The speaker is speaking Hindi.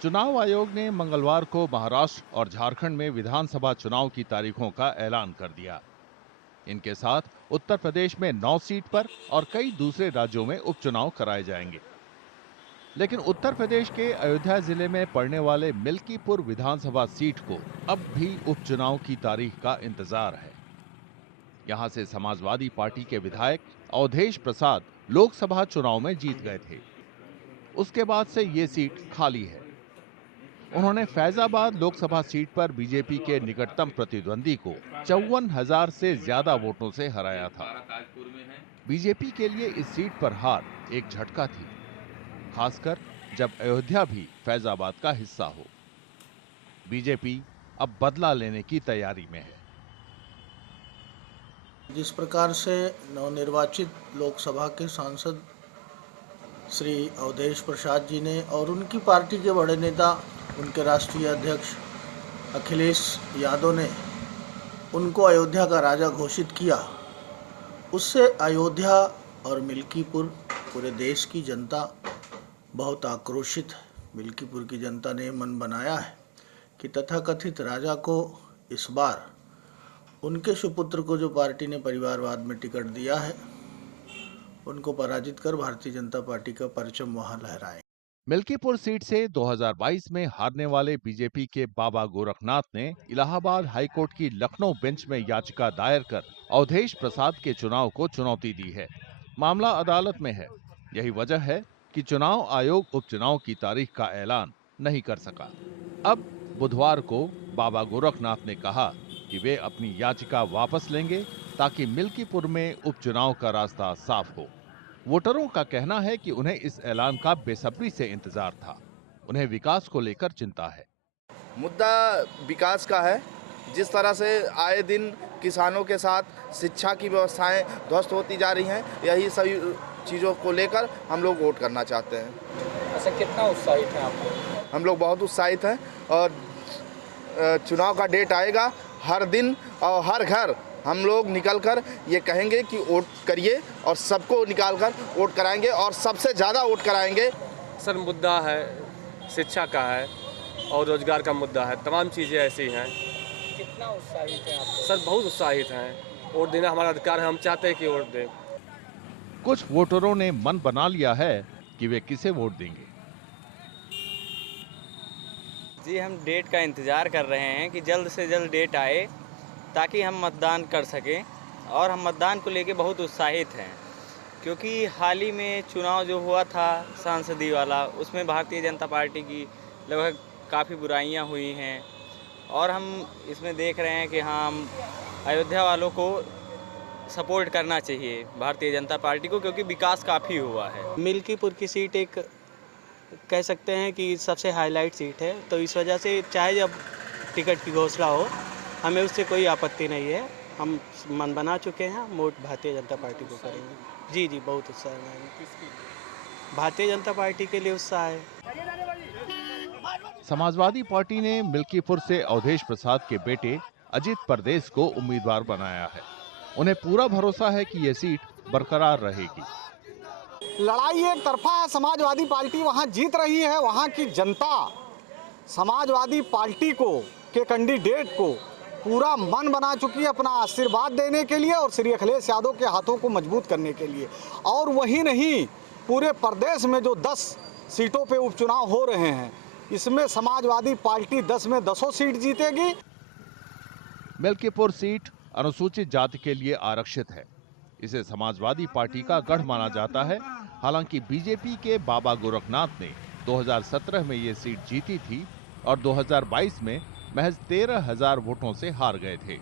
चुनाव आयोग ने मंगलवार को महाराष्ट्र और झारखंड में विधानसभा चुनाव की तारीखों का ऐलान कर दिया। इनके साथ उत्तर प्रदेश में 9 सीट पर और कई दूसरे राज्यों में उपचुनाव कराए जाएंगे। लेकिन उत्तर प्रदेश के अयोध्या जिले में पड़ने वाले मिल्कीपुर विधानसभा सीट को अब भी उपचुनाव की तारीख का इंतजार है। यहां से समाजवादी पार्टी के विधायक अवधेश प्रसाद लोकसभा चुनाव में जीत गए थे। उसके बाद से ये सीट खाली है। उन्होंने फैजाबाद लोकसभा सीट पर बीजेपी के निकटतम प्रतिद्वंदी को 54,000 से ज्यादा वोटों से हराया था। बीजेपी के लिए इस सीट पर हार एक झटका थी, खासकर जब अयोध्या भी फैजाबाद का हिस्सा हो। बीजेपी अब बदला लेने की तैयारी में है। जिस प्रकार से नवनिर्वाचित लोकसभा के सांसद श्री अवधेश प्रसाद जी ने और उनकी पार्टी के बड़े नेता उनके राष्ट्रीय अध्यक्ष अखिलेश यादव ने उनको अयोध्या का राजा घोषित किया, उससे अयोध्या और मिल्कीपुर पूरे देश की जनता बहुत आक्रोशित है। मिल्कीपुर की जनता ने मन बनाया है कि तथाकथित राजा को इस बार उनके सुपुत्र को जो पार्टी ने परिवारवाद में टिकट दिया है, उनको पराजित कर भारतीय जनता पार्टी का परचम वहां लहराएं। मिल्कीपुर सीट से 2022 में हारने वाले बीजेपी के बाबा गोरखनाथ ने इलाहाबाद हाईकोर्ट की लखनऊ बेंच में याचिका दायर कर अवधेश प्रसाद के चुनाव को चुनौती दी है। मामला अदालत में है। यही वजह है कि चुनाव आयोग उपचुनाव की तारीख का ऐलान नहीं कर सका। अब बुधवार को बाबा गोरखनाथ ने कहा कि वे अपनी याचिका वापस लेंगे ताकि मिल्कीपुर में उपचुनाव का रास्ता साफ हो। वोटरों का कहना है कि उन्हें इस ऐलान का बेसब्री से इंतजार था। उन्हें विकास को लेकर चिंता है। मुद्दा विकास का है। जिस तरह से आए दिन किसानों के साथ शिक्षा की व्यवस्थाएं ध्वस्त होती जा रही हैं, यही सभी चीज़ों को लेकर हम लोग वोट करना चाहते हैं। अच्छा, कितना उत्साहित हैं आप? हम लोग बहुत उत्साहित हैं और चुनाव का डेट आएगा, हर दिन और हर घर हम लोग निकलकर ये कहेंगे कि वोट करिए और सबको निकालकर वोट कराएंगे और सबसे ज़्यादा वोट कराएंगे। सर, मुद्दा है शिक्षा का है और रोजगार का मुद्दा है, तमाम चीज़ें ऐसी हैं। कितना उत्साहित हैं आप? सर, बहुत उत्साहित हैं। वोट देना हमारा अधिकार है, हम चाहते हैं कि वोट दें। कुछ वोटरों ने मन बना लिया है कि वे किसे वोट देंगे। जी, हम डेट का इंतज़ार कर रहे हैं कि जल्द से जल्द डेट आए ताकि हम मतदान कर सकें, और हम मतदान को लेके बहुत उत्साहित हैं क्योंकि हाल ही में चुनाव जो हुआ था सांसदीय वाला, उसमें भारतीय जनता पार्टी की लगभग काफ़ी बुराइयां हुई हैं और हम इसमें देख रहे हैं कि हाँ, हम अयोध्या वालों को सपोर्ट करना चाहिए भारतीय जनता पार्टी को, क्योंकि विकास काफ़ी हुआ है। मिल्कीपुर की सीट एक कह सकते हैं कि सबसे हाईलाइट सीट है, तो इस वजह से चाहे जब टिकट की घोषणा हो, हमें उससे कोई आपत्ति नहीं है। हम मन बना चुके हैं, वोट भारतीय जनता पार्टी को करेंगे। जी जी, बहुत उत्साह है। भारतीय जनता पार्टी के लिए उत्साह है। समाजवादी पार्टी ने मिल्कीपुर से अवधेश प्रसाद के बेटे अजित परदेस को उम्मीदवार बनाया है। उन्हें पूरा भरोसा है कि ये सीट बरकरार रहेगी। लड़ाई एक तरफा है, समाजवादी पार्टी वहां जीत रही है। वहां की जनता समाजवादी पार्टी को के कैंडिडेट को पूरा मन बना चुकी है अपना आशीर्वाद देने के लिए और श्री अखिलेश यादव के हाथों को मजबूत करने के लिए। और वही नहीं, पूरे प्रदेश में जो 10 सीटों पे उपचुनाव हो रहे हैं, इसमें समाजवादी पार्टी 10 में 10 सीट जीतेगी। मिल्कीपुर सीट अनुसूचित जाति के लिए आरक्षित है। इसे समाजवादी पार्टी का गढ़ माना जाता है। हालांकि बीजेपी के बाबा गोरखनाथ ने 2017 में ये सीट जीती थी और 2022 में महज 13,000 वोटों से हार गए थे।